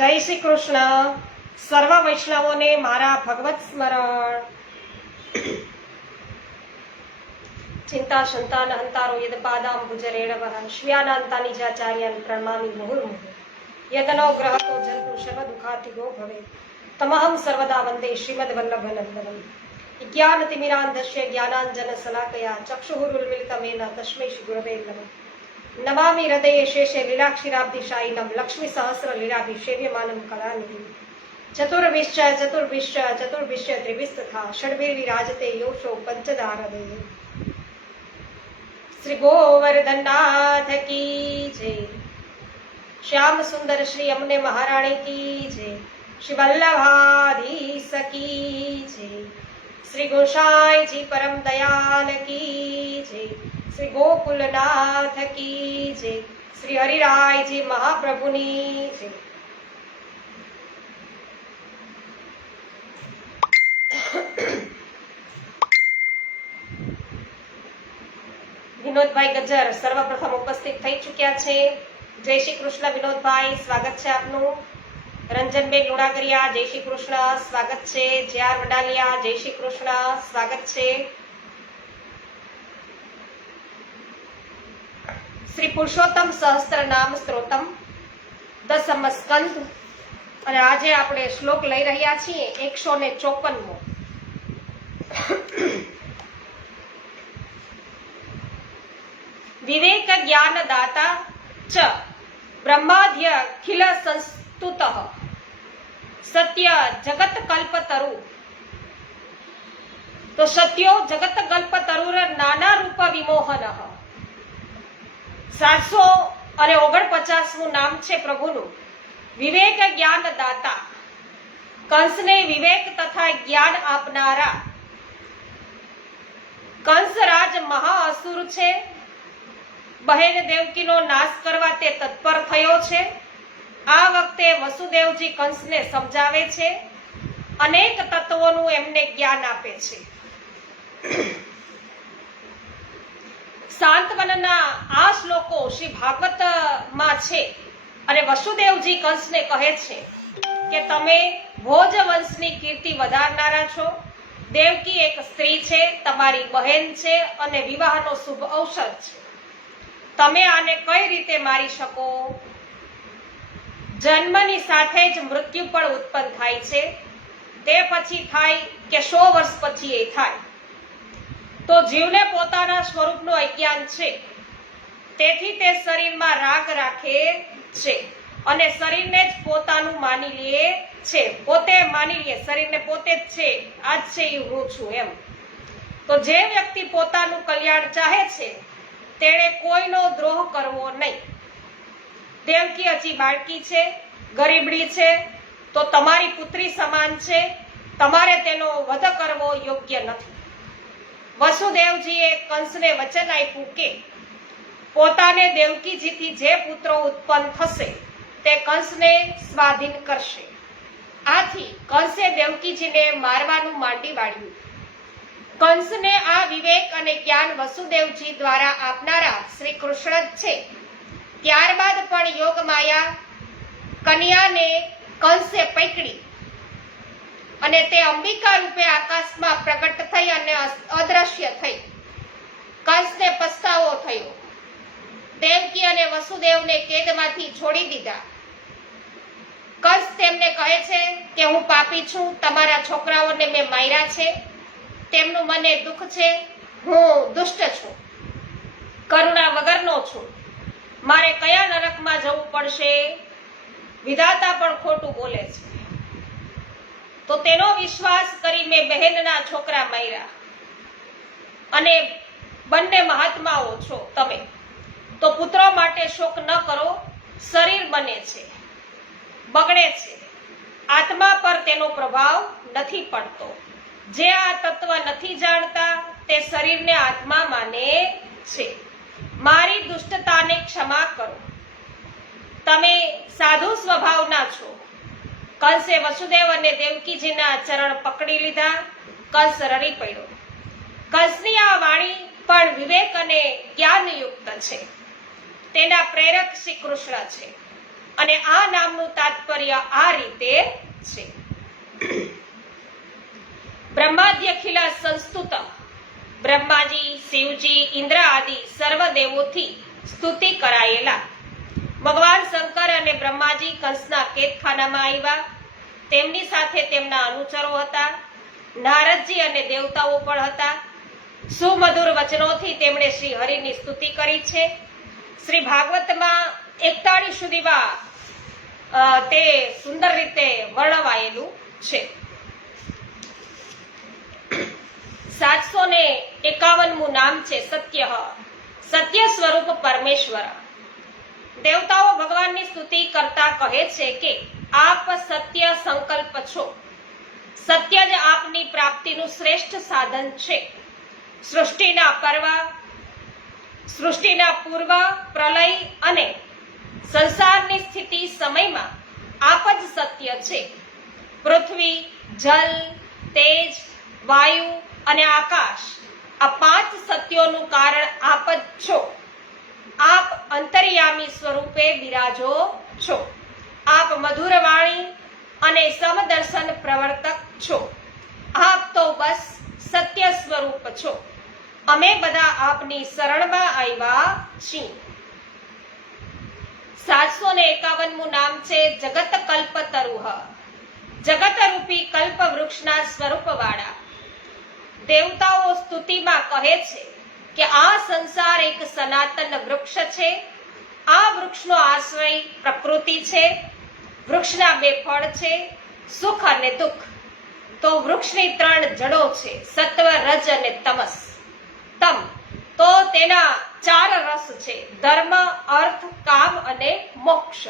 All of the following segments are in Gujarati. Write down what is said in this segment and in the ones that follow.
જય શ્રી કૃષ્ણ. સર્વ વૈષ્ણવોને મારા ભગવત સ્મરણ. ચિંતા શંતાન હંતારો યદ પાદામ ભુજરેણવઃ શ્વ્યાનાંતાનિજાચાર્યાન પ્રણમામિ મુહુર્મુહુ યદનો ગ્રહતો જંતુ શવ દુઃખાતિગો ભવે તમહં સર્વદા વંદે શ્રીમદ વલ્લભનંદનમ. જ્ઞાનતિમિરાંધસ્ય જ્ઞાનાંજન શલાકયા ચક્ષુરુન્મિલિતમેન તસ્મૈ શ્રી ગુરવે નમઃ. નમામિ હૃદયે શેષે લીલાક્ષીરાબ્ધિશાયિનમ લક્ષ્મી સહસ્ર લીલાભિષેવ્યમાનમ કલાનિધિ ચતુર્વિશ્ચ ચતુર્વિશ્ચ ચતુર્વિશ્ચ ત્રિવિસ્તથા ષડભિર્વિરાજતે યોષો પંચદારદે. શ્રી ગોવર્ધનનાથ કી જય. શ્યામ સુંદર શ્રી અમને મહારાણી કી જય. શ્રી વલ્લભાધીશ કી જય. શ્રી ગોસાઈજી પરમ દયાલ કી જય. શ્રી ગોકુલનાથ કી જય. શ્રી હરિરાયજી મહાપ્રભુની જય. વિનોદભાઈ ગજ્જર સર્વપ્રથમ ઉપસ્થિત થઈ ચુક્યા છે. જય શ્રી કૃષ્ણ વિનોદભાઈ, સ્વાગત છે આપનું. રંજનબેન લુણાગરિયા જય શ્રી કૃષ્ણ, સ્વાગત છે. જે.આર. વડાલિયા જય શ્રી કૃષ્ણ, સ્વાગત છે. શ્રી પુરુષોત્તમ સહસ્ત્ર નામ સ્ત્રોતમ દસમ સ્કંદ, અને આજે આપણે શ્લોક લઈ રહ્યા છીએ 154મો. વિવેક જ્ઞાન દાતા ચ બ્રહ્માધ્ય ખિલ સંસ્તુત સત્ય જગત કલ્પતરુ. તો સત્યો જગત કલ્પતરુર નાના રૂપ વિમોહન. 749મું નામ છે પ્રભુનું. વિવેક જ્ઞાન દાતા, કંસને વિવેક તથા જ્ઞાન આપનારા. કંસરાજ મહાઅસુર છે. બહેન દેવકીનો નાશ કરવા તે તત્પર થયો છે. આ વખતે વસુદેવજી કંસને સમજાવે છે, અનેક તત્વોનું એમને જ્ઞાન આપે છે. સાંત્વનના આ શ્લોકો શ્રી ભાગવતમાં છે, અને વસુદેવજી કંસને કહે છે કે તમે ભોજ વંશની કીર્તિ વધારનારા છો. દેવકી એક સ્ત્રી છે, તમારી બહેન છે, અને વિવાહનો શુભ અવસર છે. તમે આને કઈ રીતે મારી શકો? જન્મની સાથે જ મૃત્યુ પણ ઉત્પન્ન થાય છે. તે પછી થાય કે 100 વર્ષ પછી એ થાય. તો જીવને પોતાના સ્વરૂપનું અજ્ઞાન છે, તેથી તે શરીરમાં રાગ રાખે છે અને શરીરને જ પોતાનું માની લે છે. પોતે માની લે શરીરને પોતે જ છે, આ જ છે એ હું છું એમ. તો જે વ્યક્તિ પોતાનું કલ્યાણ ચાહે છે તેણે કોઈનો દ્રોહ કરવો નહીં. દેવકી હજી બાળકી છે, ગરીબડી છે, તો તમારી પુત્રી સમાન છે. તમારે તેનો વધ કરવો યોગ્ય નથી. વસુદેવજીએ કંસને વચન આપ્યું કે પોતાને દેવકીજીથી જે પુત્રો ઉત્પન્ન થશે તે કંસને સ્વાધીન કરશે. આથી કંસે દેવકીજીને મારવાનું માંડી વાળ્યું. કંસને આ વિવેક અને જ્ઞાન વસુદેવજી દ્વારા આપનારા શ્રી કૃષ્ણ જ છે. ત્યારબાદ પણ યોગ માયા કન્યાને કંસે પકડી અને તે અંબિકા રૂપે આકાશમાં પ્રગટ થઈ અને અદ્રશ્ય થઈ. કંસને પસ્તાવો થયો. દેવકી અને વસુદેવને કેદમાંથી છોડી દીધા. કંસ તેમને કહે છે કે હું પાપી છું, તમારા છોકરાઓને મેં માર્યા છે, તેમનું મને દુઃખ છે, હું દુષ્ટ છું, કરુણા વગરનો છું, મારે કયા નરકમાં જવું પડશે? વિધાતા પણ ખોટું બોલે છે. તો તેનો વિશ્વાસ કરી મેં બહેનના છોકરા માર્યા, અને બંને મહાત્માઓ છો તમે, તો પુત્રો માટે શોક ન કરો. શરીર બને છે, બગડે છે, આત્મા પર તેનો પ્રભાવ નથી પડતો. જે આ તત્વ નથી જાણતા તે શરીરને આત્મા માને છે. મારી દુષ્ટતાને ક્ષમા કરો. તમે સાધુ સ્વભાવના છો. કંસે વસુદેવ અને દેવકીજીના ચરણ પકડી લીધા. કંસ રડી પડ્યો. કંસની આ વાણી પણ વિવેક અને જ્ઞાનયુક્ત છે. તેના પ્રેરક શ્રી કૃષ્ણ છે. અને આ નામનું તાત્પર્ય આ રીતે છે. બ્રહ્માદ્યખિલ સંસ્તુત, બ્રહ્માજી, શિવજી, ઇન્દ્ર આદિ સર્વ દેવોથી સ્તુતિ કરાયેલા. ભગવાન શંકર અને બ્રહ્માજી કંસના કેદખાનામાં આવ્યા. તેમની સાથે તેમના અનુચરો હતા. નારદજી અને દેવતાઓ પણ હતા. સુમધુર વચનોથી તેમણે શ્રી હરિની સ્તુતિ કરી છે. શ્રી ભાગવતમાં 41 સુધીમાં તે સુંદર રીતે વર્ણવાયેલું છે. 751મું નામ છે સત્ય, સત્ય સ્વરૂપ પરમેશ્વર. દેવતાઓ ભગવાનની સ્તુતિ કરતા કહે છે કે આપ સત્ય સંકલ્પ છો. સત્ય જ આપની પ્રાપ્તિનું શ્રેષ્ઠ સાધન છે. સૃષ્ટિના પૂર્વ, પ્રલય અને સંસારની સ્થિતિ સમયમાં આપ જ સત્ય છે. પૃથ્વી, જલ, તેજ, વાયુ અને આકાશ, આ 5 સત્યોનું કારણ આપ જ છો. આપ અંતર્યામી સ્વરૂપે બિરાજો છો. આપ મધુર વાણી અને સમદર્શન પ્રવર્તક છો. આપ તો બસ સત્ય સ્વરૂપ છો. અમે બધા આપની શરણમાં આવ્યા છીએ. 751મું નામ છે જગત કલ્પતરુઃ, જગતરૂપી કલ્પ વૃક્ષના સ્વરૂપવાળા. દેવતાઓ સ્તુતિમાં કહે છે કે આ સંસાર એક સનાતન વૃક્ષ છે. આ વૃક્ષનો આશ્રય પ્રકૃતિ છે. વૃક્ષના 2 ફળ છે, સુખ અને દુઃખ. તો વૃક્ષની 3 જડો છે, સત્વ, રજ અને તમસ. તો તેના 4 રસ છે, ધર્મ, અર્થ, કામ અને મોક્ષ.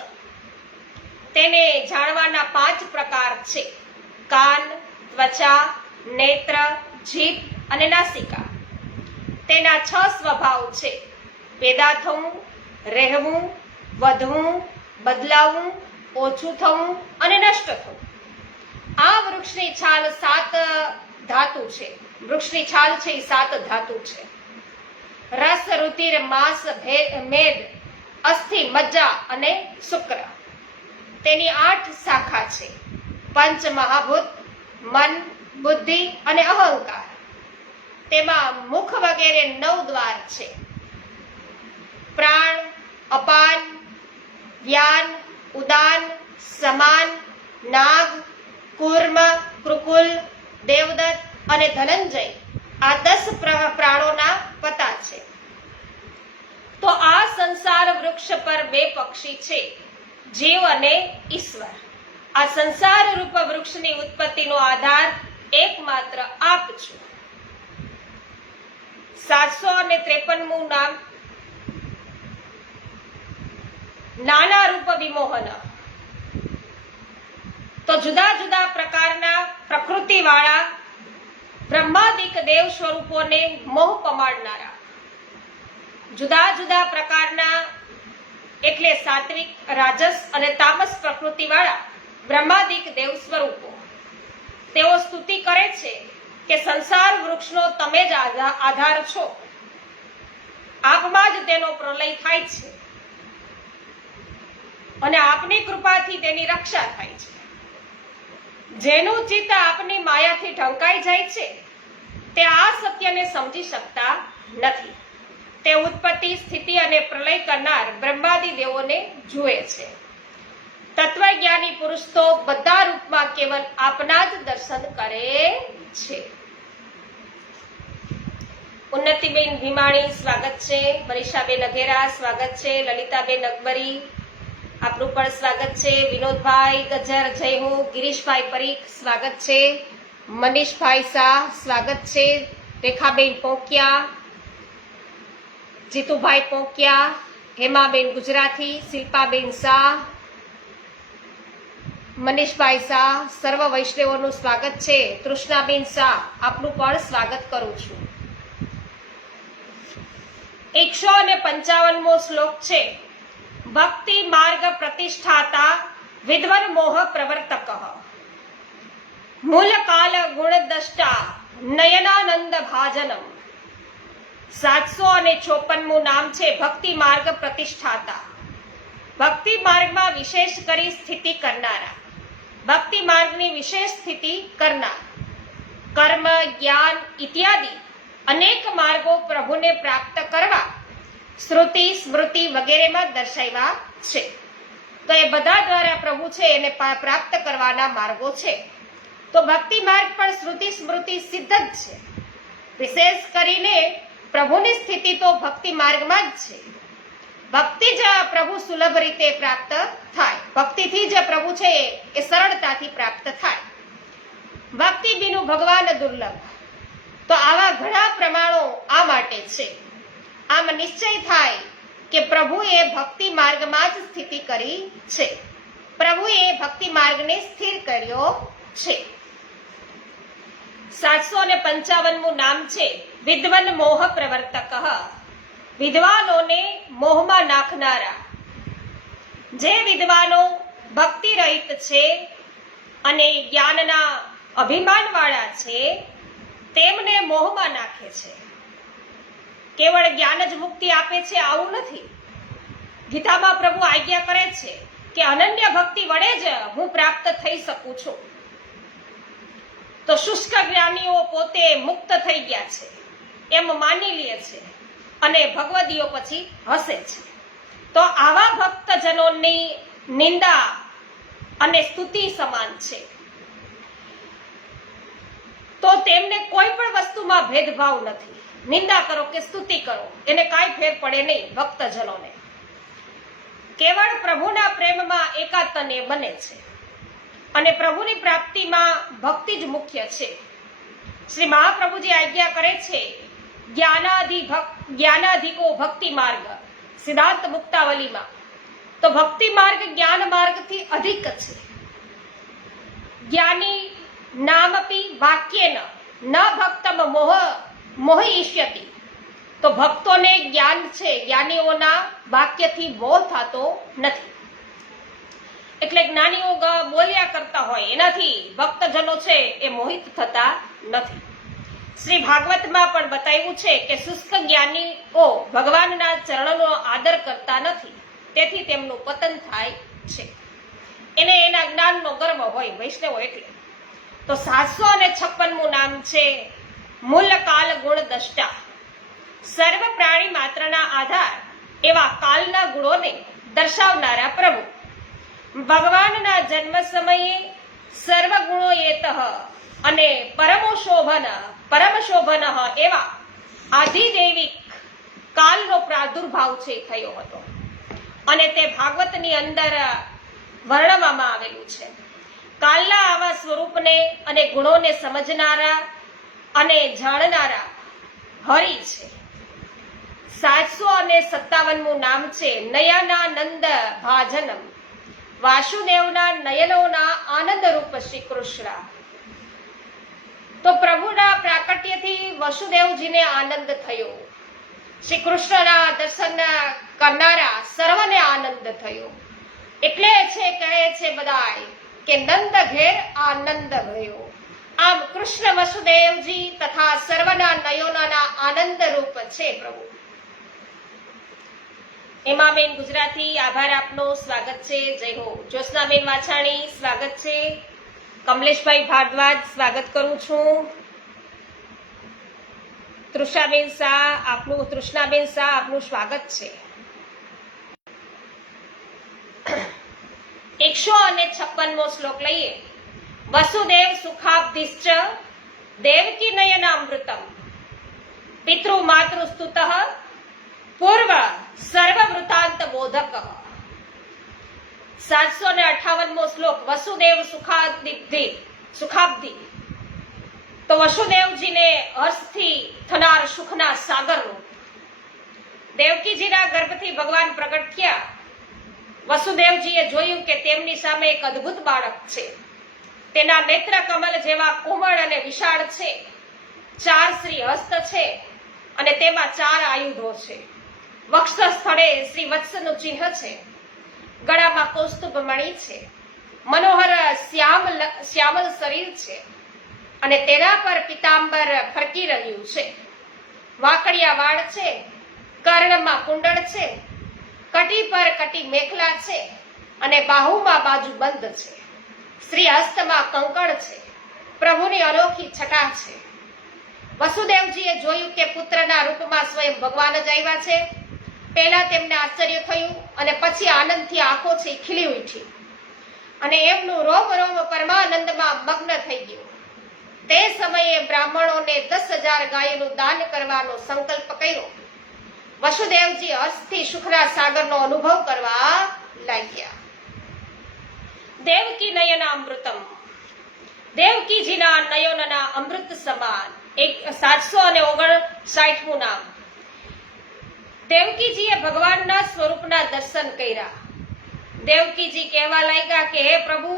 તેને જાણવાના 5 પ્રકાર છે: કાન, ત્વચા, નેત્ર, જીભ અને નાસિકા. તેના 6 સ્વભાવ છે: પેદા થવું, રહેવું, વધવું, બદલાવું, ઓછું થવું અને નષ્ટ થવું. આ વૃક્ષની છાલ 7 ધાતુ છે. વૃક્ષની છાલ છે એ 7 ધાતુ છે. રસ, રુધિર, માંસ, મેદ, અસ્થિ, મજ્જા અને શુક્ર. તેની 8 શાખા છે: પંચ મહાભૂત, મન, બુદ્ધિ અને અહંકાર. તેમાં મુખ વગેરે 9 દ્વાર છે: પ્રાણ, અપાન, વ્યાન, ઉદાન, સમાન, નાગ, કૂર્મ, કૃકુલ, દેવદત્ત અને ધનંજય. આ 10 પ્રાણોના પતા છે. તો આ સંસાર વૃક્ષ પર 2 પક્ષી છે, જીવ અને ઈશ્વર. આ સંસાર રૂપ વૃક્ષની ઉત્પત્તિનો આધાર એકમાત્ર આપ છો. 753મું નામ નાના રૂપ વિમોહન. તો જુદા જુદા પ્રકારના પ્રકૃતિવાળા બ્રહ્માદિક દેવ સ્વરૂપોને મોહ પમાડનારા. જુદા જુદા પ્રકારના એટલે સાત્વિક, રાજસ અને તામસ પ્રકૃતિવાળા બ્રહ્માદિક દેવ સ્વરૂપો. તેઓ સ્તુતિ કરે છે કે સંસાર વૃક્ષનો તમે જ આધાર છો. આપમાં જ તેનો પ્રલય થાય છે અને આપની કૃપાથી તેની રક્ષા થાય છે. જેનું ચિત્ત આપની માયાથી ઢંકાઈ જાય છે તે આ સત્યને સમજી શકતા નથી. તે ઉત્પત્તિ, સ્થિતિ અને પ્રલય કરનાર બ્રહ્માદિ દેવોને જુએ છે. તત્વજ્ઞાની પુરુષ તો બધા રૂપમાં કેવલ આપના જ દર્શન કરે છે. ઉન્નતિબેન ભીમાણી સ્વાગત છે. મનીષાબેન અઘેરા સ્વાગત છે. લલિતાબેન અકબરી આપનું પણ સ્વાગત છે. વિનોદભાઈ ગજ્જર જય હો. ગિરીશભાઈ પરીખ સ્વાગત છે. મનીષભાઈ શાહ સ્વાગત છે. રેખાબેન પોંકિયા, જીતુભાઈ પોંકિયા, હેમાબેન ગુજરાતી, શિલ્પાબેન શાહ, મનીષભાઈ શાહ, સર્વ વૈષ્ણવોનું સ્વાગત છે. તૃષ્ણાબેન શાહ આપનું પણ સ્વાગત કરું છું. 155મો શ્લોક છે ભક્તિ માર્ગ પ્રતિષ્ઠાતા વિદ્વન મોહ પ્રવર્તક મૂલ કાલ ગુણ દ્રષ્ટા નયનાનંદ ભાજનમ. 754મું નામ છે ભક્તિ માર્ગ પ્રતિષ્ઠાતા. ભક્તિ માર્ગમાં વિશેષ કરી સ્થિતિ કરનારા, ભક્તિ માર્ગની વિશેષ સ્થિતિ કરનાર, કર્મ, જ્ઞાન ઇત્યાદિ અનેક માર્ગો પ્રભુને પ્રાપ્ત કરવા શ્રુતિ, સ્મૃતિ વગેરેમાં દર્શાવ્યા છે. તો એ બધા દ્વારા પ્રભુ છે એને પ્રાપ્ત કરવાના માર્ગો છે. તો ભક્તિ માર્ગ પણ શ્રુતિ, સ્મૃતિ સિદ્ધ જ છે. વિશેષ કરીને પ્રભુની સ્થિતિ તો ભક્તિ માર્ગમાં જ છે. ભક્તિ જ પ્રભુ સુલભ રીતે પ્રાપ્ત થાય, ભક્તિથી જ પ્રભુ છે એ સરળતાથી પ્રાપ્ત થાય. ભક્તિ બીનું ભગવાન દુર્લભ. તો આવા ઘણા પ્રમાણો આ માટે છે. આમ નિશ્ચય થાય કે પ્રભુએ ભક્તિ માર્ગમાં જ સ્થિતિ કરી છે, પ્રભુએ ભક્તિ માર્ગને સ્થિર કર્યો છે. 755મું નામ છે વિદ્વન મોહ પ્રવર્તક, વિદ્વાનોને મોહમાં નાખનારા. જે વિદ્વાનો ભક્તિ રહિત છે અને જ્ઞાનના અભિમાનવાળા છે તેમને મોહમાં નાખે છે. કેવળ જ્ઞાન જ મુક્તિ આપે છે આવું નથી. ગીતામાં પ્રભુ આજ્ઞા કરે છે કે અનન્ય ભક્તિ વડે જ હું પ્રાપ્ત થઈ શકું છું. તો શુષ્ક જ્ઞાનીઓ પોતે મુક્ત થઈ ગયા છે એમ માની લે છે અને ભગવદીઓ પછી હસે છે. તો આવા ભક્તજનોની નિંદા અને સ્તુતિ સમાન છે. તો તેમને કોઈ પણ વસ્તુમાં ભેદભાવ નથી. નિંદા કરો કે સ્તુતિ કરો એને કાંઈ ફેર પડે નહીં. ભક્તજનોને કેવળ પ્રભુના પ્રેમમાં એકાત્મને બને છે અને પ્રભુની પ્રાપ્તિમાં ભક્તિ જ મુખ્ય છે. શ્રી મહાપ્રભુજી આજ્ઞા કરે છે જ્ઞાનાધિકો ભક્તિ માર્ગ, સિદ્ધાંત મુક્તાવલીમાં. તો ભક્તિ માર્ગ જ્ઞાન માર્ગથી અધિક છે. જ્ઞાની નામપી વાક્યેન ન ભક્તમ મોહયિષ્યતિ. તો ભક્તોને જ્ઞાન છે, જ્ઞાનીઓના વાક્યથી મોહ થતો નથી. એટલે જ્ઞાનીઓ બોલ્યા કરતા હોય એનાથી ભક્તજનો છે એ મોહિત થતા નથી. શ્રી ભાગવતમાં પણ બતાવ્યું છે કે શુષ્ક જ્ઞાનીઓ ભગવાનના ચરણોનો આદર કરતા નથી, તેથી તેમનું પતન થાય છે. એને એના જ્ઞાનનો ગર્વ હોય વૈષ્ણવો એટલે. તો 756મું નામ છે મૂલ કાલ ગુણ દ્રષ્ટા. સર્વ પ્રાણી માત્રના આધાર એવા કાલના ગુણોને દર્શાવનારા પ્રભુ. ભગવાનના જન્મ સમયે સર્વ ગુણો એતઃ અને પરમ શોભન એવા આધિદૈવિક કાલનો પ્રાદુર્ભાવ છે થયો હતો અને તે ભાગવતની અંદર વર્ણવવામાં આવેલું છે. કાલના આવા સ્વરૂપને અને ગુણોને સમજનારા અને જાણનારા હરિ છે. 757મું નામ છે નયનાનંદ ભાજનમ. વાસુદેવના નયનોના આનંદ રૂપ શ્રી કૃષ્ણ. તો પ્રભુના પ્રાકટ્યથી વસુદેવજીને આનંદ થયો. શ્રી કૃષ્ણના દર્શન કરનારા સર્વને આનંદ થયો. એટલે છે કહે છે બધાય કે નંદ ઘેર આનંદ ગયો. આમ કૃષ્ણ વસુદેવજી તથા સર્વના નયનોના આનંદ રૂપ છે પ્રભુ. એમાબેન ગુજરાતી, આભાર આપનો, સ્વાગત છે. જય હો. જ્યોત્સનાબેન વાછાણી સ્વાગત છે. કમલેશભાઈ ભારદ્વાજ સ્વાગત કરું છું. તૃષાબેન શાહ આપનું સ્વાગત છે. 156મો શ્લોક લઈએ. વસુદેવ સુખાબ્ધિશ્ચ દેવકી નયનામૃતમ પિતૃ માતૃ સ્તુતઃ પૂર્વ સર્વવૃતાંત બોધક. 758મો શ્લોક વસુદેવ સુખાબ્ધિ. તો વસુદેવજીને હર્ષથી થનાર સુખના સાગરરૂપ. દેવકીજીના ગર્ભથી ભગવાન પ્રગટ થયા. વસુદેવજીએ જોયું કે તેમની સામે એક અદ્ભુત બાળક છે. તેના નેત્ર કમલ જેવા કોમળ અને વિશાળ છે. 4 શ્રી હસ્ત છે અને તેમાં 4 આયુધો છે. વક્ષ સ્થળે શ્રી વત્સનું ચિહ્ન છે. ગળામાં કૌસ્તુભ મણિ છે. મનોહર શ્યામલ શરીર છે અને તેના પર પિતાંબર ફરકી રહ્યું છે. વાકડિયા વાળ છે. કર્ણમાં કુંડળ છે. કટી પર કટી મેખલા છે અને બાહુમાં બાજુ બંધ છે. શ્રી હસ્તમાં કંકણ છે. પ્રભુની અનોખી છટા છે. વસુદેવજીએ જોયું કે પુત્રના રૂપમાં સ્વયં ભગવાન જ આવ્યા છે. પહેલા તેમને આશ્ચર્ય થયું અને પછી આનંદથી આંખો છે ખીલી ઉઠી અને એમનું રોમ રોમ પરમાનંદમાં મગ્ન થઈ ગયું. તે સમયે બ્રાહ્મણોને 10,000 ગાયોનું દાન કરવાનો સંકલ્પ કર્યો. વસુદેવજી હર્ષથી સુખના સાગરનો અનુભવ કરવા લાગ્યા. દેવકી નયનામૃતમ, દેવકીજીના નયનના અમૃત સમાન. 759મું નામ. દેવકીજીએ ભગવાનના સ્વરૂપના દર્શન કર્યા. દેવકીજી કહેવા લાગ્યા કે હે પ્રભુ,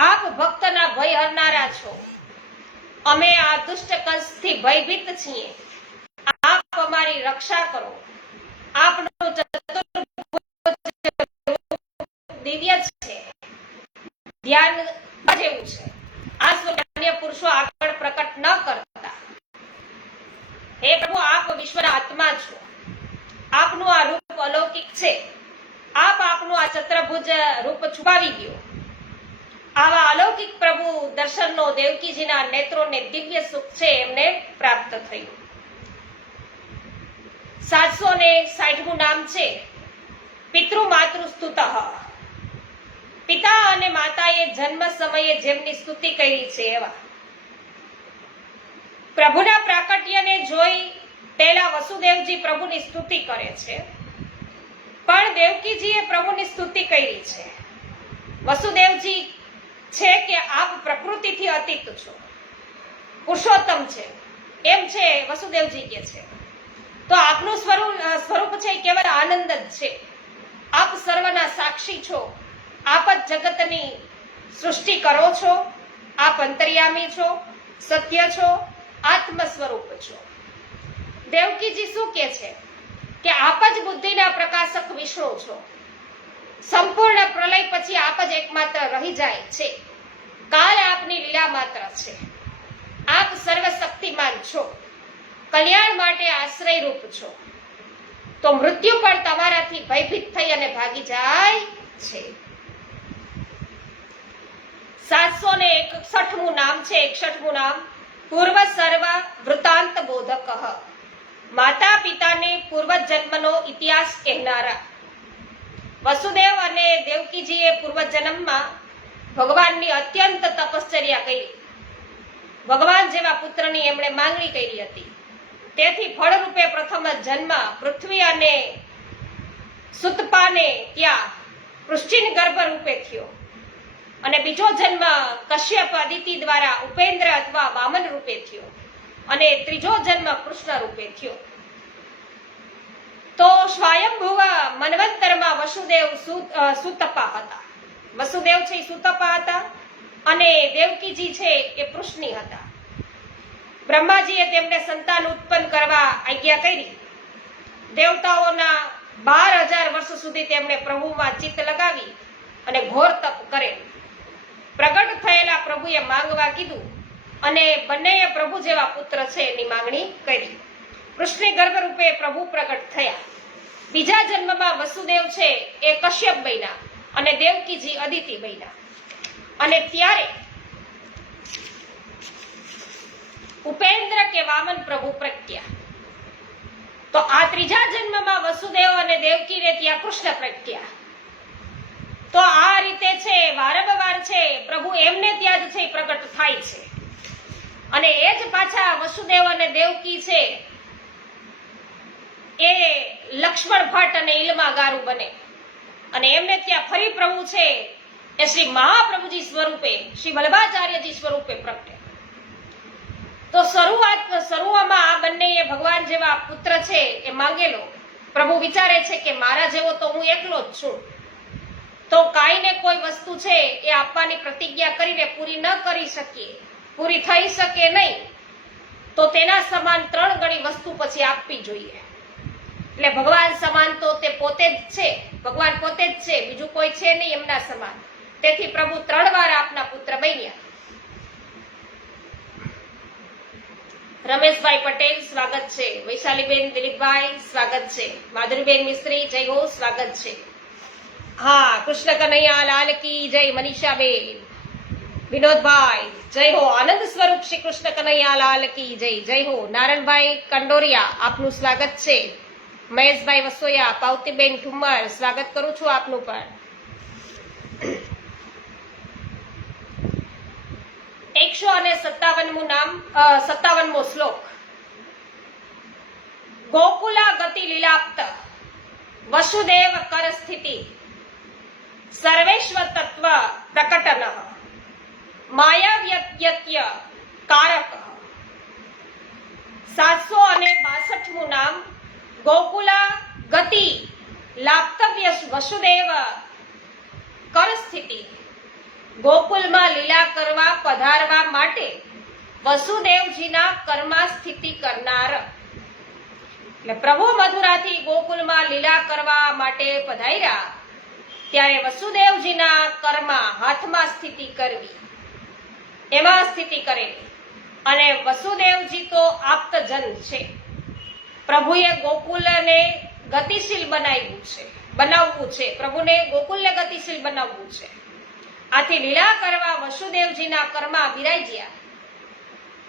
આપ ભક્તના ભય હરનારા છો. અમે આ દુષ્ટ કંસથી ભયભીત છીએ. આપ અમારી રક્ષા કરો. આપનું દિવ્ય છે, ધ્યાન જેવું છે. આ સ્વરૂપ અન્ય પુરુષો આગળ પ્રકટ ન કરતા. હે પ્રભુ, આપ વિશ્વના આત્મા છો. આપનું આ રૂપ અલૌકિક છે. આપ આપનું આ ચતુર્ભુજ રૂપ છુપાવી દો. આવા અલૌકિક પ્રભુ દર્શનનો દેવકીજીના નેત્રોને દિવ્ય સુખ છે એમને પ્રાપ્ત થયું. 760મું નામ છે પિતૃ માતૃ સ્તુતઃ. પિતા અને માતાએ જન્મ સમયે જેમની સ્તુતિ કરી છે એવા. પ્રભુના પ્રાકટ્યને જોઈ પહેલા વસુદેવજી પ્રભુની સ્તુતિ કરે છે, પણ દેવકીજીએ પ્રભુની સ્તુતિ કરી છે. વસુદેવજી છે કે આપ પ્રકૃતિથી અતીત છો, પુરુષોત્તમ છે એમ છે વસુદેવજી કે છે. તો આપનું સ્વરૂપ છે કેવળ આનંદ જ છે. આપ સર્વના સાક્ષી છો. આપ જ જગતની સૃષ્ટિ કરો છો. આપ અંતર્યામી છો, સત્ય છો, આત્મ સ્વરૂપ છો. દેવકીજી શું કે છે કે આપ જ બુદ્ધિના પ્રકાશક વિષ્ણુ છો. સંપૂર્ણ પ્રલય પછી આપ જ એકમાત્ર રહી જાય છે. કાલ આપની લીલા માત્ર છે. આપ સર્વશક્તિમાન છો. કલ્યાણ માટે આશ્રય રૂપ છો. તો મૃત્યુ પણ તમારાથી ભયભીત થઈ અને ભાગી જાય છે. 761મું નામ છે 61મું નામ પૂર્વ સર્વ વૃતાંત બોધક. માતા પિતાને પૂર્વ જન્મનો ઇતિહાસ કહેનારા. વસુદેવ અને દેવકીજીએ પૂર્વ જન્મમાં ભગવાનની અત્યંત તપશ્ચર્યા કરી. ભગવાન જેવા પુત્રની એમણે માંગણી કરી હતી. તેથી ફળરૂપે પ્રથમ જન્મ પૃથ્વી અને સુતપાને ત્યાં પૃષ્ટિન ગર્ભ રૂપે થયો અને બીજો જન્મ કશ્યપ અદિતિ દ્વારા ઉપેન્દ્ર અથવા વામન રૂપે થયો અને ત્રીજો જન્મ કૃષ્ણ રૂપે થયો. તો સ્વયંભુવ મન્વંતરમાં વસુદેવ સુતપા હતા. વસુદેવ છે એ સુતપા હતા અને દેવકીજી છે એ પૃષ્ણી હતા. બ્રહ્માજીએ તેમને સંતાન ઉત્પન્ન કરવા આજ્ઞા કરી. દેવતાઓના 12,000 વર્ષ સુધી તેમણે પ્રભુમાં ચિત્ત લગાવી અને ઘોર તપ કરે. પ્રગટ થયેલા પ્રભુએ માંગવા કીધું અને બંનેએ પ્રભુ જેવા પુત્ર છે એની માંગણી કરી. કૃષ્ણ ગર્ભ રૂપે પ્રભુ પ્રગટ થયા. બીજા જન્મમાં વસુદેવ છે એ કશ્યપ બન્યા અને દેવકીજી અદિતિ બન્યા. અને ત્યારે ઉપેન્દ્ર કે વામન પ્રભુ પ્રગટ્યા. તો આ ત્રીજા જન્મમાં વસુદેવ અને દેવકીને ત્યાં કૃષ્ણ પ્રગટ્યા. તો આ રીતે છે વારંવાર છે પ્રભુ એમને ત્યાં જ છે પ્રગટ થાય છે. અને એ જ પાછા વસુદેવ અને દેવકી છે એ લક્ષ્મણ ભટ્ટ અને ઇલમા ગારું બને અને એમને ત્યાં ફરી પ્રભુ છે એ શ્રી મહાપ્રભુજી સ્વરૂપે શ્રી વલ્લભાચાર્યજી સ્વરૂપે પ્રગટે. તો શરૂઆતમાં આ બંનેએ ભગવાન જેવા પુત્ર છે એ માંગેલો. પ્રભુ વિચારે છે કે મારા જેવો તો હું એકલો જ છું, તો કાંઈ ને કોઈ વસ્તુ છે એ આપવાની પ્રતિજ્ઞા કરીને પૂરી ન કરી શકીએ, પૂરી થઈ શકે નહીં, તો તેના સમાન 3 ગણી વસ્તુ પછી આપવી જોઈએ. એટલે ભગવાન સમાન તો તે પોતે જ છે, ભગવાન પોતે જ છે, બીજું કોઈ છે નહીં એમના સમાન. તેથી પ્રભુ 3 વાર આપના પુત્ર બન્યા. રમેશભાઈ પટેલ સ્વાગત છે, વૈશાલીબેન દિલીપભાઈ સ્વાગત છે, માધુરીબેન મિસ્ત્રી જય હો સ્વાગત છે. હા, કૃષ્ણ કનૈયા લાલ કી જય. મનીષાબેન, વિનોદભાઈ જય હો. આનંદ સ્વરૂપ શ્રી કૃષ્ણ કનૈયા લાલ કી જય. જય હો. નારણભાઈ કંડોરિયા આપનું સ્વાગત છે. મહેશભાઈ વસોયા, પાવતીબેન ઠુમ્મર સ્વાગત કરું છું આપનું પણ. 157મું નામ 57મો શ્લોક. ગોકુલા ગતિ લીલાપ્ત વસુદેવ કર સ્થિતિ સર્વેશ્વર તત્વ પ્રકટન માયાવ્યત્ય કારક. 762મું નામ ગોકુલા ગતિ લાપ્તવ્ય વસુદેવ કર સ્થિતિ. ગોકુલમાં લીલા કરવા પધારવા માટે વસુદેવજીના કર્મા સ્થિતિ કરનાર. એટલે પ્રભુ મથુરાથી ગોકુલમાં લીલા કરવા માટે પધાર્યા ત્યારે વસુદેવજીના કર્મા હાથમાં સ્થિતિ કરવી, એમાં સ્થિતિ કરેલી. અને વસુદેવજી તો આપ્તજન છે. પ્રભુએ ગોકુલને ગતિશીલ બનાવવું છે. પ્રભુને ગોકુલને ગતિશીલ બનાવવું છે. આથી લીલા કરવા વસુદેવજીના કર્મા બિરાજ્યા.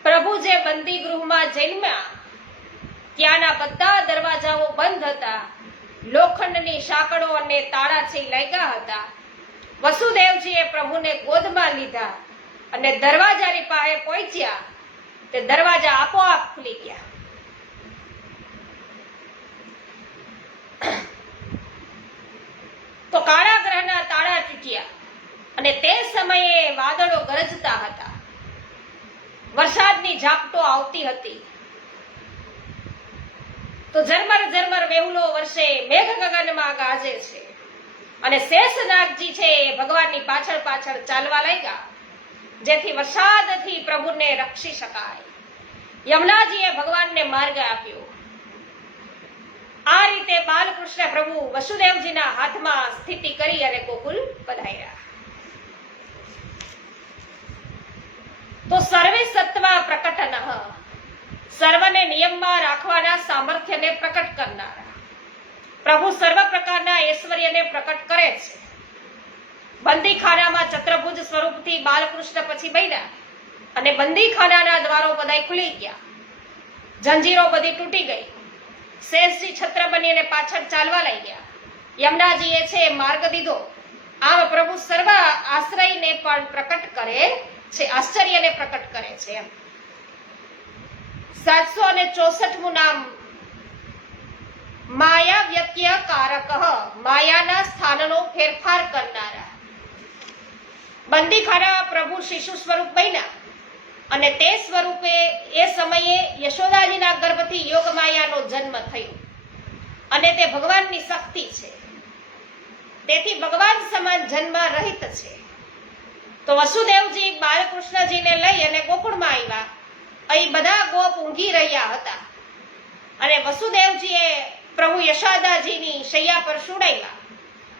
પ્રભુ જે બંદી ગૃહમાં જન્મ્યા ત્યાંના બધા દરવાજાઓ બંધ હતા, લોખંડની સાંકળો અને તાળા છે લાગ્યા હતા. વસુદેવજીએ પ્રભુને ગોદમાં લીધા અને દરવાજાની પાસે પહોંચ્યા તે દરવાજા આપોઆપ ખુલી ગયા. તો કારાગૃહના તાળા તૂટ્યા અને તે સમયે વાદળો ગરજતા હતા, વરસાદની ઝાપટો આવતી હતી. તો ઝરમર ઝરમર વેહુલો વર્ષે મેઘ ગગનમાં ગાજે છે અને શેષનાગજી છે એ ભગવાનની પાછળ પાછળ ચાલવા લાગ્યા જેથી વરસાદથી પ્રભુને રક્ષી શકાય. યમુનાજીએ ભગવાનને માર્ગ આપ્યો. આ રીતે બાલકૃષ્ણ પ્રભુ વસુદેવજીના હાથમાં સ્થિતિ કરી અને ગોકુલ પધાર્યા. તો સર્વે સત્વ પ્રકટન, સર્વને નિયમમાં રાખવાના સામર્થ્યને પ્રકટ કરનારા. પ્રભુ સર્વ પ્રકારના ઐશ્વર્યને પ્રકટ કરે છે. બંદીખાનામાં ચતુર્ભુજ સ્વરૂપથી બાલકૃષ્ણ પછી બન્યા અને બંદીખાનાના દ્વારો બધા ખુલી ગયા, જંજીરો બધી તૂટી ગઈ. શેષજી છત્ર બની અને પાછળ ચાલવા લાગ્યા. યમુનાજીએ છે માર્ગ દીધો. આમ પ્રભુ સર્વ આશ્રયને પણ પ્રકટ કરે છે, આશ્ચર્યને પ્રકટ કરે છે. 764મું નામ માયાવ્યત્ય કારક, માયાના સ્થાનનો ફેરફાર કરનારા. બંદીખાના પ્રભુ શિશુ સ્વરૂપ બન્યા અને તે સ્વરૂપે એ સમયે યશોદાજીના ગર્ભથી યોગ માયાનો જન્મ થયો અને તે ભગવાનની શક્તિ છે. તેથી ભગવાન સમાન જન્મ રહિત છે. તો વસુદેવજી બાલકૃષ્ણજીને લઈ અને ગોકુળમાં આવ્યા. અહીં બધા ગોપ ઊંઘી રહ્યા હતા અને વસુદેવજીએ પ્રભુ યશોદાજીની શૈયા પર સુડાવ્યા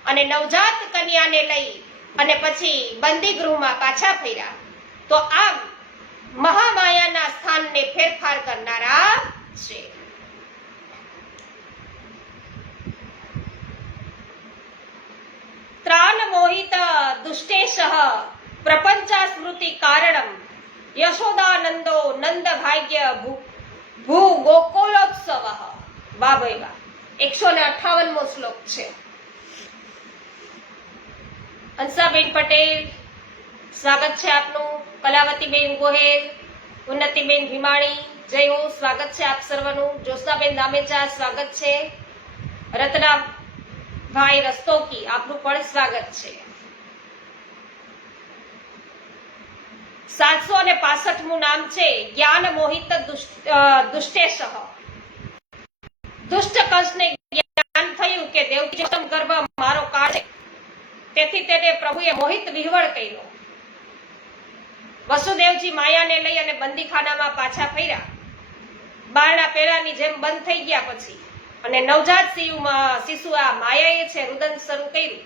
અને નવજાત કન્યાને લઈ અને પછી બંદી ગૃહમાં પાછા ફર્યા. તો આમ મહામાયાના સ્થાનને ફેરફાર કરનારા છે. ત્રાન મોહિત દુષ્ટેશ પ્રપંચા સ્મૃતિ કારણમ યશોદાનંદો નંદ ભાગ્ય ભૂ ગોકુલોત્સવ. વાહ ભાઈ વાહ. 158મો શ્લોક છે. હંસાબેન પટેલ સ્વાગત છે આપનું. કલાવતીબેન ગોહેલ, ઉન્નતિબેન ભીમાણી જય હો, સ્વાગત છે આપ સર્વનું. જ્યોત્સનાબેન દામેચા સ્વાગત છે. રત્નાભાઈ રસ્તોકી આપનું પણ સ્વાગત છે. 765મું નામ છે જ્ઞાન મોહિત દુષ્ટેશ. દુષ્ટ કંસને જ્ઞાન થયું કે દેવકી ગર્ભ મારો કાળ છે, તેથી તેને પ્રભુએ મોહિત વિહવળ કર્યો. વસુદેવજી માયાને લઈ અને બંદીખાનામાં પાછા ફર્યા. બારણા પેલાની જેમ બંધ થઈ ગયા પછી અને નવજાત શિશુ આ માયાએ છે રુદન શરૂ કર્યું.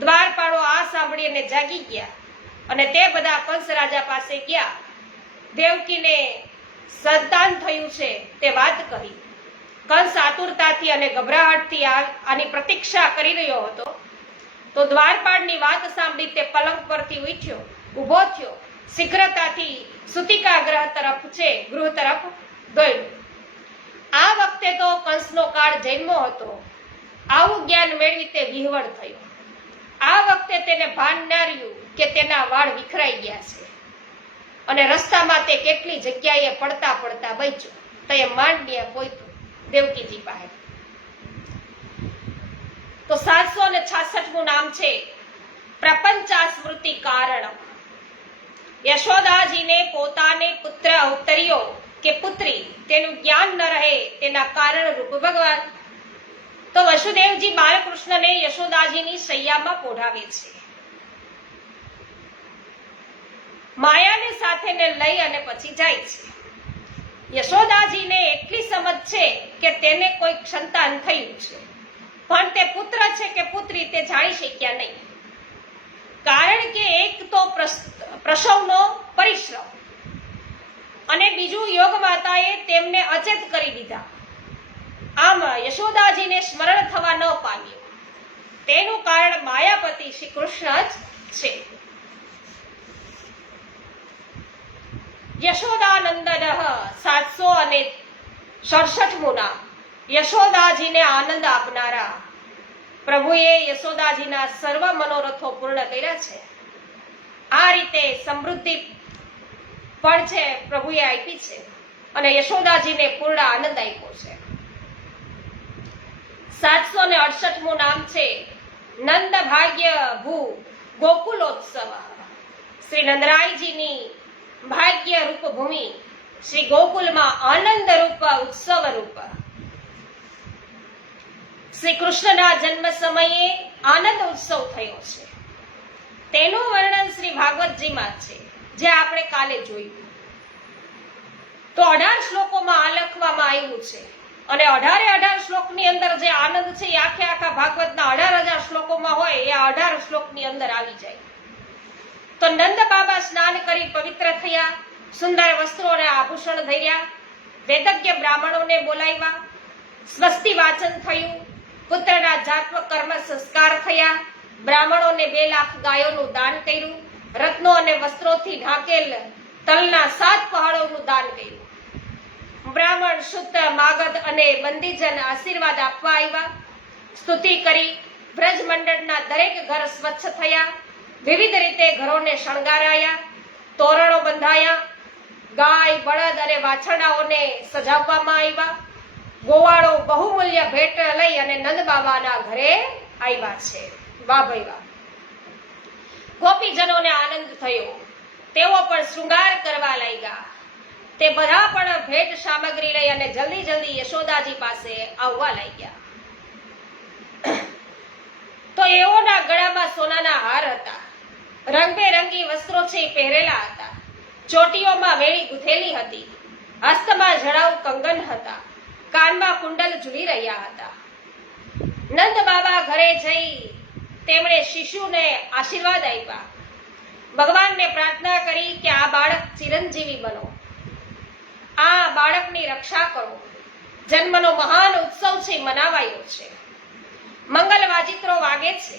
દ્વારપાળો આ સાંભળીને જાગી ગયા અને તે બધા કંસ રાજા પાસે ગયા. દેવકીને સંતાન થયું છે તે વાત કહી. કંસ આતુરતાથી અને ગભરાહટથી આની પ્રતીક્ષા કરી રહ્યો હતો. તો દ્વારપાળની વાત સાંભળી તે પલંગ પરથી ઉઠ્યો, ઊભો થયો, શીઘ્રતાથી સુતિકા ગૃહ તરફ દોડ્યો. આ વખતે તો કંસનો કાળ જન્મ્યો હતો. આવું જ્ઞાન મેળવી તે વિહવળ થયો. આ વખતે તેને ભાન ન રહ્યું કે તેના વાળ વિખરાઈ ગયા છે અને રસ્તામાં તે કેટલી જગ્યાએ પડતા પડતા બચ્યો. તો એ માંડ્યા પહોંચ્યો દેવકીજી પાસે. તો 766મું નામ છે પ્રપંચા સ્મૃતિ કારણ. યશોદાજીને પોતાને પુત્ર અવતર્યો કે પુત્રી તેનું જ્ઞાન ન રહે તેના કારણ રૂપ ભગવાન. તો વસુદેવજી બાલકૃષ્ણને યશોદાજીની શૈયામાં પોઢાવે છે. માયાને સાથે ને લઈ અને પછી જાય છે. યશોદાજીને એટલી સમજ છે કે તેને કોઈ સંતાન થયું છે, પણ તે પુત્ર છે કે પુત્રી તે જાણી શક્યા નહીં. કારણ કે એક તો પ્રસવનો પરિશ્રમ અને બીજું યોગ માતાએ તેમને અચેત કરી દીધા. આમ યશોદાજીને સ્મરણ થવા ન પામ્યું. તેનું કારણ માયાપતિ શ્રી કૃષ્ણ જ છે. યશોદાનંદન 767મું નામ યશોદાજીને આનંદ આપનારા. પ્રભુએ યશોદાજીના સર્વ મનોરથો પૂર્ણ કર્યા છે. આ રીતે સમૃદ્ધિ પણ છે પ્રભુએ આપી છે અને યશોદાજીને પૂર્ણ આનંદ આપ્યો છે. 768મું નામ છે નંદ ભાગ્ય ભૂ ગોકુલોત્સવ. શ્રી નંદરાયજીની ભાગ્ય રૂપ ભૂમિ શ્રી ગોકુલમાં આનંદ રૂપ ઉત્સવ રૂપ. શ્રી કૃષ્ણના જન્મ સમયે આનંદ ઉત્સવ થયો છે. તેનું વર્ણન શ્રી ભાગવતજીમાં છે, જે આપણે કાલે જોયું. તો 18 શ્લોકોમાં આ લખવામાં આવ્યું છે અને 18 શ્લોકની અંદર જે આનંદ છે એ આખા ભાગવતના 18,000 શ્લોકોમાં હોય એ 18 શ્લોકની અંદર આવી જાય. તો નંદ બાબા સ્નાન કરી પવિત્ર થયા, સુંદર વસ્ત્રો અને આભૂષણ ધર્યા, વેદજ્ઞ બ્રાહ્મણોને બોલાવ્યા, સ્વસ્તિ વાચન થયું, પુત્રના જાત્વ કર્મ સંસ્કાર થયા, બ્રાહ્મણોને 2 લાખ ગાયોનું દાન કર્યું, રત્નો અને વસ્ત્રોથી ઢાંકેલ તલના 7 પહાડોનું દાન કર્યું. બ્રાહ્મણ શુદ્ધ માગધ અને બંદીજન આશીર્વાદ આપવા આવ્યા. સ્તુતિ કરી વ્રજ મંડળના દરેક ઘર સ્વચ્છ થયા. વિવિધ રીતે ઘરોને શણગારાયા, તોરણો બંધાયા, ગાય બળદ અને વાછરડાઓને સજાવવામાં આવ્યા. ગોવાળો બહુમૂલ્ય ભેટ લઈ અને નંદ બાબાના ઘરે આવ્યા છે. વાહ ભાઈ વાહ. ગોપીજનોને આનંદ થયો, તેઓ પણ શૃંગાર કરવા લાગ્યા. તે બધા પણ ભેટ સામગ્રી લઈ અને જલ્દી યશોદાજી પાસે આવવા લાગ્યા. તો એઓના ગળામાં સોનાના હાર હતા, રંગબેરંગી વસ્ત્રો છે પહેરેલા હતા, ચોટીઓમાં વેણી ગૂંથેલી હતી, હસ્તમાં જડાઉ કંગન હતા, કાનમાં કુંડલ ઝૂલી રહ્યા હતા. નંદ બાબા ઘરે જઈ તેમણે શિશુને આશીર્વાદ આપ્યા. ભગવાનને પ્રાર્થના કરી કે આ બાળક ચિરંજીવી બનો, આ બાળકની રક્ષા કરો. જન્મનો મહાન ઉત્સવ છે, મનાવાયો છે. મંગલ વાજિત્રો વાગે છે.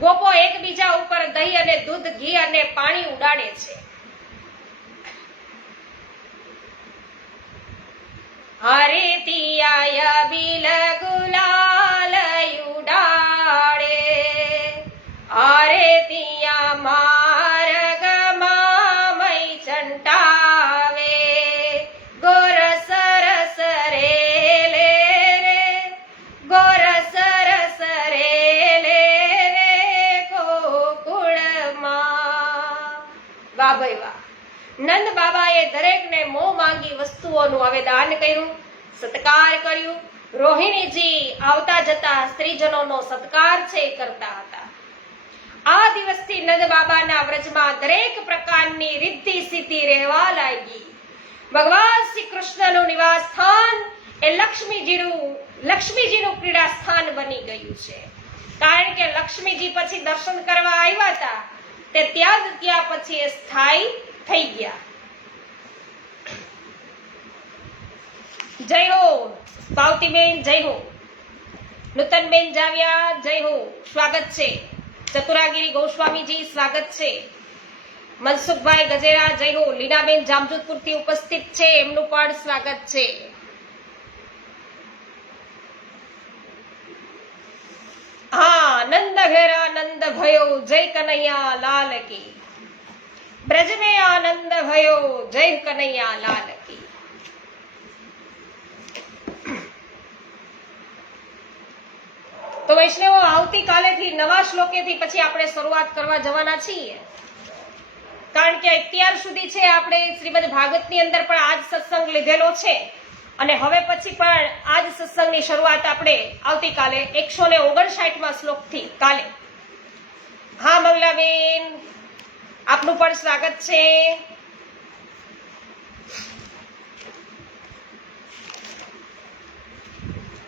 ગોપો એકબીજા ઉપર દહીં અને દૂધ, ઘી અને પાણી ઉડાડે છે. હરે તિયાય બિલ ગુલાલ ઉડાડે, હરે તિયા માર્ગમાં મય ચંટાવે, ગોર સરસ રે લે રે, ગોર સરસ રે લે રે ગોકુળમાં. વાહ ભાઈ વાહ. નંદ બાબાએ દરેકને મોં માંગી વસ્તુઓનું હવે દાન કર્યું, સત્કાર કર્યું. રોહિણીજી આવતા જતા સ્ત્રીજનોનો સત્કાર છે કરતા હતા. આ દિવસથી નંદ બાબાના વ્રજમાં દરેક પ્રકારની રિદ્ધિ સિદ્ધિ રહેવા લાગી. ભગવાન શ્રી કૃષ્ણનું નિવાસ સ્થાન એ લક્ષ્મીજીનું ક્રીડા સ્થાન બની ગયું છે. કારણ કે લક્ષ્મીજી પછી દર્શન કરવા આવ્યા હતા, તે ત્યાં પછી એ સ્થાયી થઈ ગયા. જય હો પાવતીબેન, જય હો નૂતનબેન જાવ્યા, જય હો, સ્વાગત છે. ચતુરાગીરી ગોસ્વામીજી, સ્વાગત છે. મનસુખભાઈ ગજેરા, જય હો. લીનાબેન જામજોધપુરથી ઉપસ્થિત છે, એમનું પણ સ્વાગત છે. હા, નંદ ઘેર આનંદ ભયો, જય કનૈયા લાલ કી. બ્રજને આનંદ ભયો, જય કનૈયા લાલ કી. તો વૈષ્ણવો, આવતીકાલેથી નવા શ્લોકેથી પછી આપણે શરૂઆત કરવા જવાના છીએ. કારણ કે અત્યાર સુધી છે આપણે શ્રીમદ ભાગવતની અંદર પણ આજ સત્સંગ લીધેલો છે અને હવે પછી પણ આજ સત્સંગની શરૂઆત આપણે આવતીકાલે 159મા શ્લોકથી કાલે. હા મંગલાબેન, આપનું પણ સ્વાગત છે.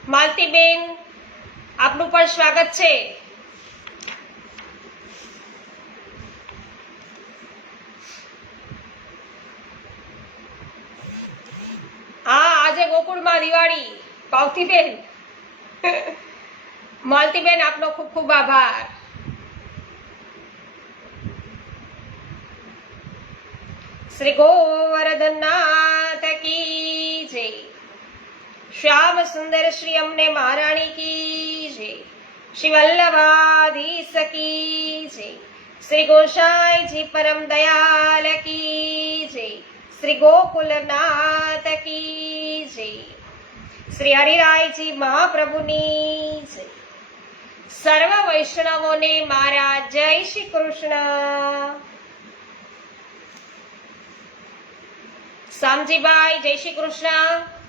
માલતીબેન, આપનું પણ સ્વાગત છે. હા, આજે ગોકુળમાં દિવાળી. પાવતીબેન, માલતીબેન, આપનો ખૂબ ખૂબ આભાર. શ્રી ગોવર્ધનનાથ કી જય. શ્યામ સુંદર શ્રી અમને મહારાણી કી જય. શ્રી વલ્લભાધીશ કી જય. શ્રી ગોસાઈજી પરમ દયાલ કી જય. શ્રી ગોકુલનાથ કી જય. શ્રી હરિરાયજી મહાપ્રભુની જય. સર્વ વૈષ્ણવોને મારા જય શ્રી કૃષ્ણ. શામજીભાઈ, જય શ્રી કૃષ્ણ.